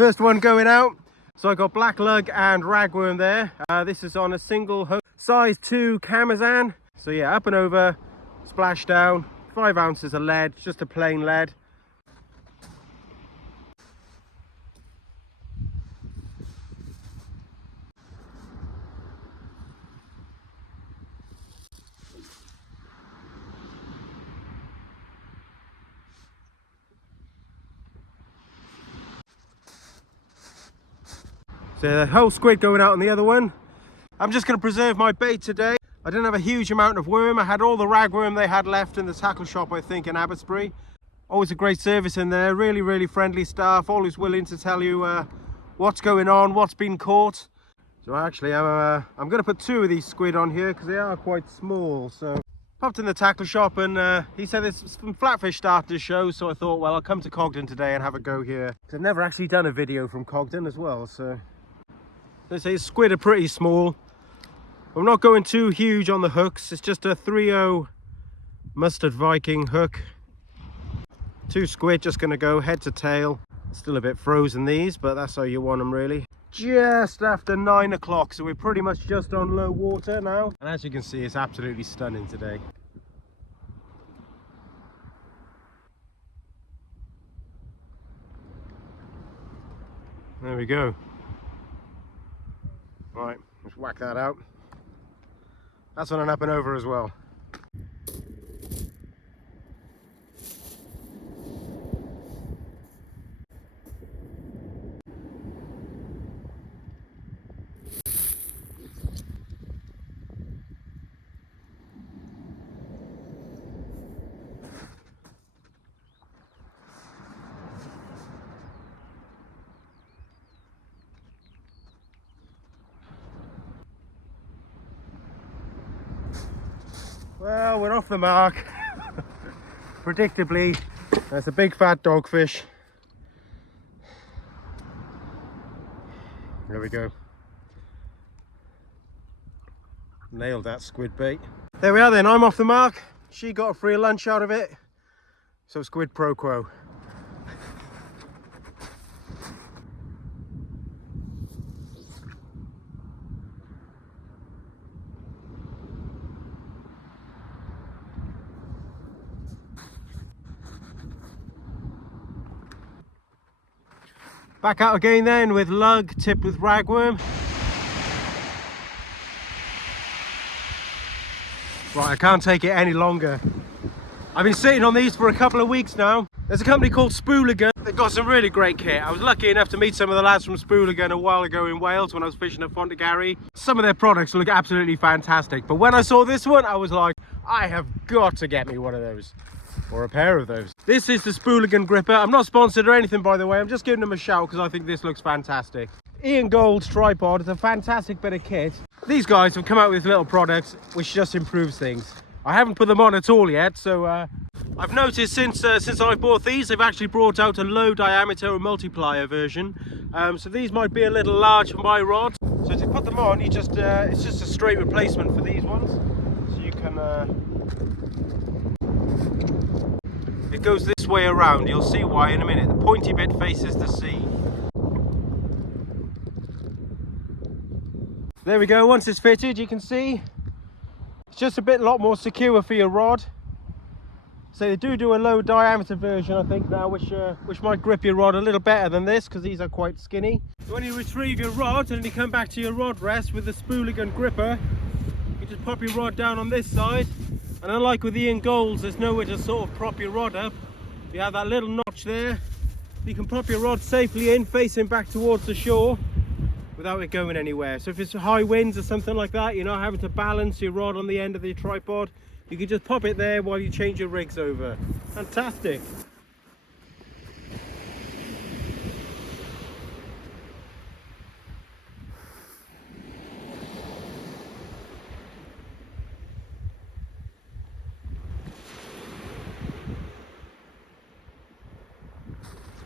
First one going out. So I got black lug and ragworm there. This is on a single hook, size 2 Camazan. So yeah, up and over, splash down, 5 ounces of lead, just a plain lead. So the whole squid going out on the other one. I'm just going to preserve my bait today. I didn't have a huge amount of worm. I had all the ragworm they had left in the tackle shop, I think, in Abbotsbury. Always a great service in there. Really, really friendly staff. Always willing to tell you what's going on, what's been caught. So actually, I'm going to put 2 of these squid on here because they are quite small. So popped in the tackle shop and he said there's some flatfish starting to show. So I thought, well, I'll come to Cogden today and have a go here. I've never actually done a video from Cogden as well, so... They say squid are pretty small. I'm not going too huge on the hooks. It's just a 3/0 mustard Viking hook. 2 squid, just going to go head to tail. Still a bit frozen these, but that's how you want them really. Just after 9 o'clock, so we're pretty much just on low water now. And as you can see, it's absolutely stunning today. There we go. Right, let's whack that out. That's on an up and over as well. Well, we're off the mark. Predictably, that's a big fat dogfish. There we go. Nailed that squid bait. There we are then, I'm off the mark. She got a free lunch out of it. So squid pro quo. Back out again then with lug tipped with ragworm. Right, I can't take it any longer. I've been sitting on these for a couple of weeks now. There's a company called Spooligan. They've got some really great kit. I was lucky enough to meet some of the lads from Spooligan a while ago in Wales when I was fishing at Fontegary. Some of their products look absolutely fantastic. But when I saw this one, I was like, I have got to get me one of those. Or a pair of those. This is the Spooligan gripper. I'm not sponsored or anything, by the way. I'm just giving them a shout because I think this looks fantastic. Ian Gold's tripod is a fantastic bit of kit. These guys have come out with little products which just improves things. I haven't put them on at all yet, so I've noticed since I bought these, they've actually brought out a low diameter multiplier version. So these might be a little large for my rod. So to put them on, you just it's just a straight replacement for these ones. So you can. It goes this way around. You'll see why in a minute. The pointy bit faces the sea. There we go. Once it's fitted, you can see it's just a lot more secure for your rod. So they do a low diameter version, I think now, which might grip your rod a little better than this because these are quite skinny. When you retrieve your rod and you come back to your rod rest with the Spooligan gripper, you just pop your rod down on this side. And unlike with Ian Gold's, there's nowhere to sort of prop your rod up. You have that little notch there. You can pop your rod safely in, facing back towards the shore without it going anywhere. So if it's high winds or something like that, you're not having to balance your rod on the end of the tripod. You can just pop it there while you change your rigs over. Fantastic.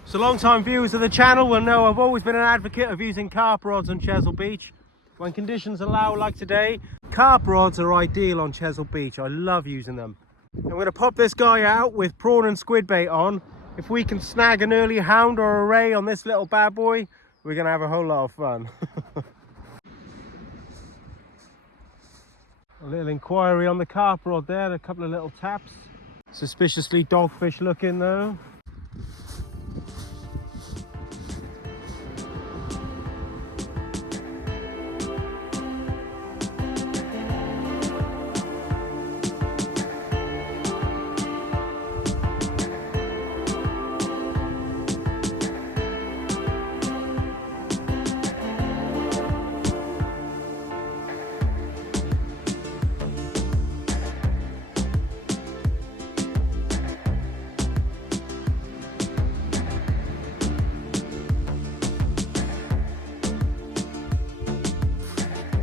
So long-time viewers of the channel will know I've always been an advocate of using carp rods on Chesil Beach. When conditions allow, like today, carp rods are ideal on Chesil Beach. I love using them. I'm going to pop this guy out with prawn and squid bait on If we can snag an early hound or a ray on this little bad boy, we're going to have a whole lot of fun. A little inquiry on the carp rod there, a couple of little taps. Suspiciously dogfish looking though.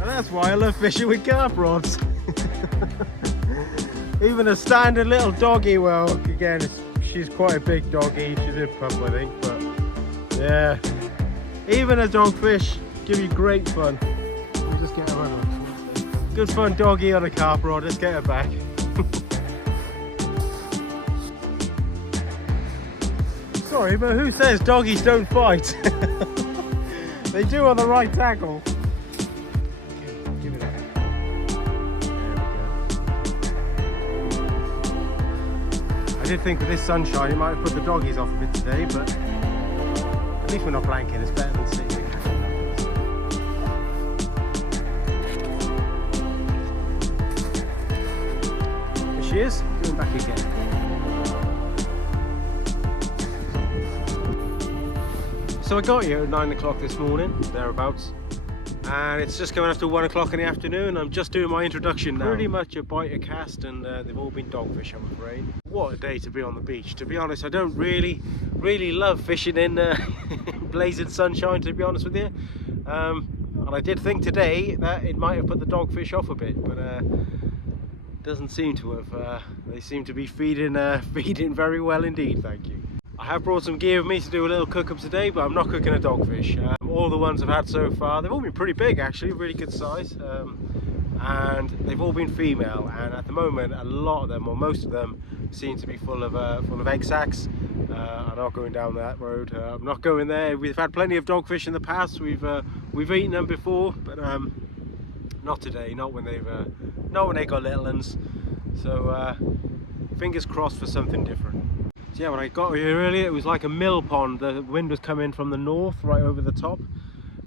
That's why I love fishing with carp rods. Even a standard little doggy, well, again, she's quite a big doggy. She's a pup, I think, but yeah. Even a dogfish give you great fun. We'll just get her on. Good fun doggy on a carp rod. Let's get her back. Sorry, but who says doggies don't fight? They do on the right tackle. I did think with this sunshine it might have put the doggies off a bit today, but at least we're not blanking. It's better than sitting. There she is, going back again. So I got here at 9 o'clock this morning, thereabouts. And it's just going after 1 o'clock in the afternoon. I'm just doing my introduction now. Pretty much a bite, a cast, and they've all been dogfish, I'm afraid. What a day to be on the beach. To be honest, I don't really love fishing in blazing sunshine, to be honest with you. And I did think today that it might have put the dogfish off a bit, but doesn't seem to have. They seem to be feeding very well indeed, thank you. I have brought some gear with me to do a little cook-up today, but I'm not cooking a dogfish. All the ones I've had so far, they've all been pretty big actually, really good size. And they've all been female, and at the moment a lot of them, or most of them, seem to be full of egg sacs. I'm not going down that road. I'm not going there. We've had plenty of dogfish in the past. We've eaten them before, but not today. Not when they got little ones. So fingers crossed for something different. So yeah, when I got here earlier, it was like a mill pond. The wind was coming from the north, right over the top.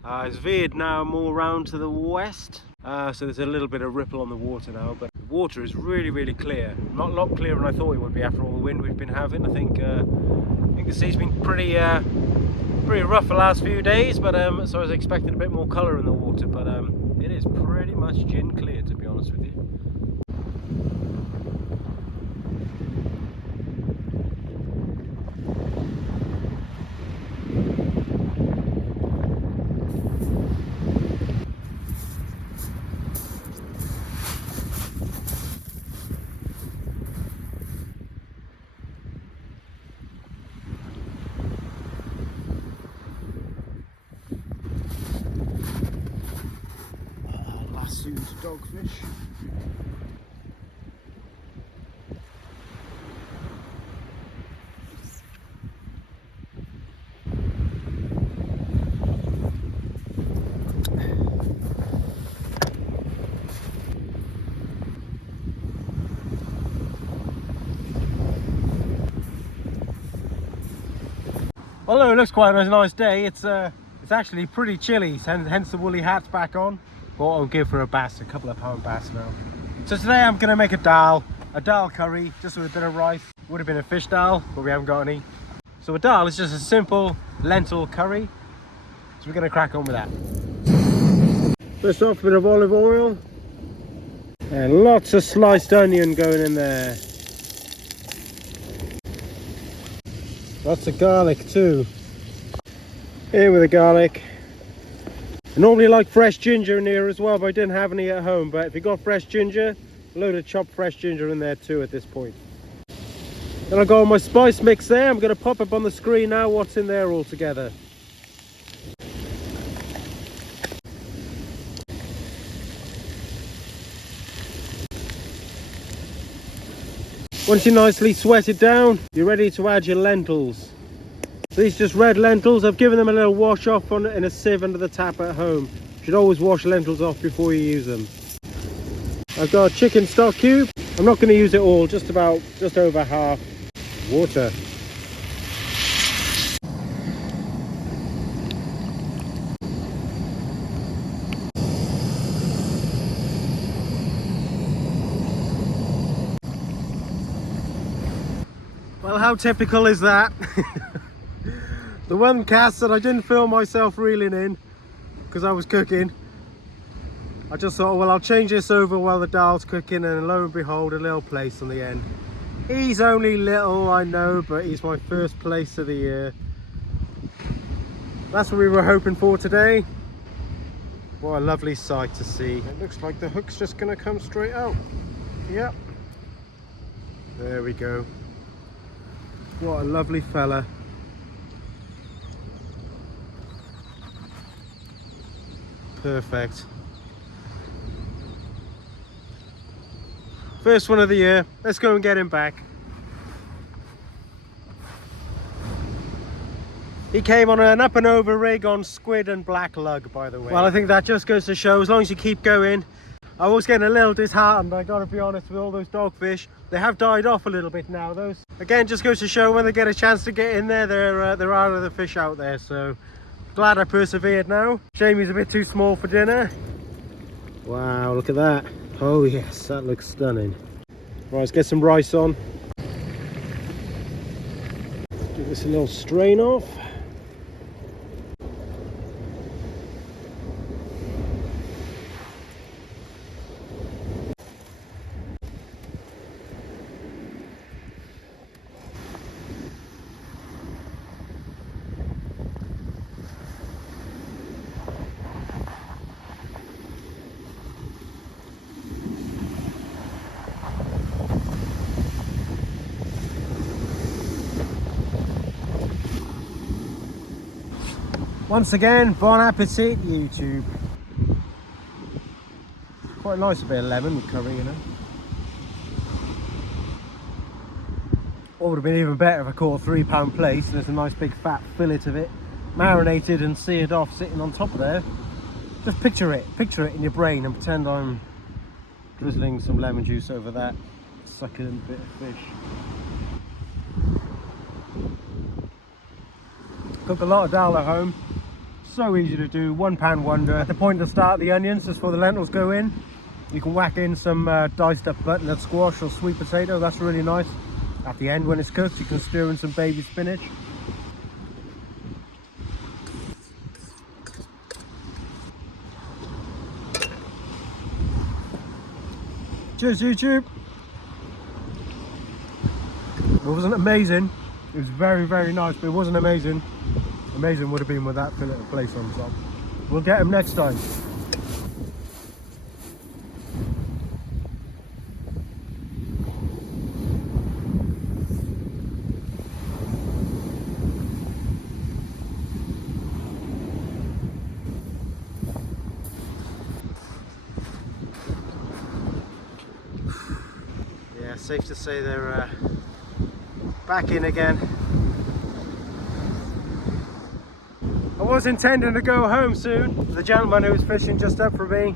It's veered now more round to the west, so there's a little bit of ripple on the water now, but the water is really clear. Not a lot clearer than I thought it would be after all the wind we've been having. I think the sea's been pretty rough the last few days, but so I was expecting a bit more colour in the water, but it is pretty much gin clear, to be honest with you. Dogfish. Although it looks quite a nice day, it's actually pretty chilly, hence the woolly hat's back on. What I'll give for a bass, a couple of pound bass now. So today I'm going to make a dal curry, just with a bit of rice. Would have been a fish dal, but we haven't got any. So a dal is just a simple lentil curry. So we're going to crack on with that. First off, a bit of olive oil. And lots of sliced onion going in there. Lots of garlic too. Here with the garlic. I normally like fresh ginger in here as well, but I didn't have any at home. But if you got fresh ginger, a load of chopped fresh ginger in there too at this point. Then I've got my spice mix there. I'm going to pop up on the screen now what's in there all together. Once you're nicely sweated down, you're ready to add your lentils. These just red lentils. I've given them a little wash off in a sieve under the tap at home. You should always wash lentils off before you use them. I've got a chicken stock cube. I'm not going to use it all, just over half. Water. Well, how typical is that? The one cast that I didn't film myself reeling in because I was cooking. I just thought, well, I'll change this over while the Dahl's cooking, and lo and behold, a little plaice on the end. He's only little, I know, but he's my first plaice of the year. That's what we were hoping for today. What a lovely sight to see. It looks like the hook's just going to come straight out. Yep. There we go. What a lovely fella. Perfect. First one of the year. Let's go and get him back. He came on an up and over rig on squid and black lug, by the way. Well, I think that just goes to show, as long as you keep going. I was getting a little disheartened, I gotta be honest, with all those dogfish. They have died off a little bit now. Those, again, just goes to show when they get a chance to get in there, there are other fish out there. So glad I persevered now. Shame he's a bit too small for dinner. Wow, look at that. Oh yes, that looks stunning. Right, let's get some rice on. Give this a little strain off. Once again, bon appetit, YouTube. Quite nice, a bit of lemon with curry, you know. What would have been even better if I caught a £3 plaice and there's a nice big fat fillet of it, marinated and seared off, sitting on top of there. Just picture it in your brain and pretend I'm drizzling some lemon juice over that succulent bit of fish. Cook a lot of Dahl at home. So easy to do, £1 wonder. At the point to start the onions, just before the lentils go in, you can whack in some diced up butternut squash or sweet potato. That's really nice. At the end, when it's cooked, you can stir in some baby spinach. Cheers, YouTube. It wasn't amazing. It was very, very nice, but it wasn't amazing. Amazing would have been with that fillet of plaice on top. We'll get him next time. Yeah, safe to say they're back in again. I was intending to go home soon. The gentleman who was fishing just up from me,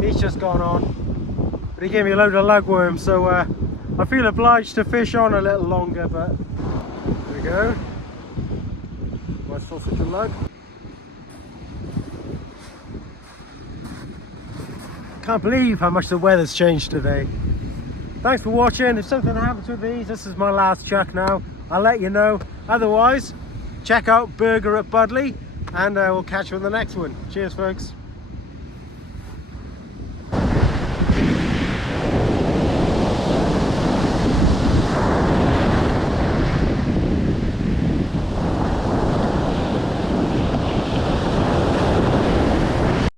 he's just gone on. But he gave me a load of lugworms, so I feel obliged to fish on a little longer, but there we go. Nice sausage and lug. Can't believe how much the weather's changed today. Thanks for watching. If something happens with these, this is my last chuck now. I'll let you know. Otherwise, check out Burger at Budley, and we'll catch you on the next one. Cheers, folks.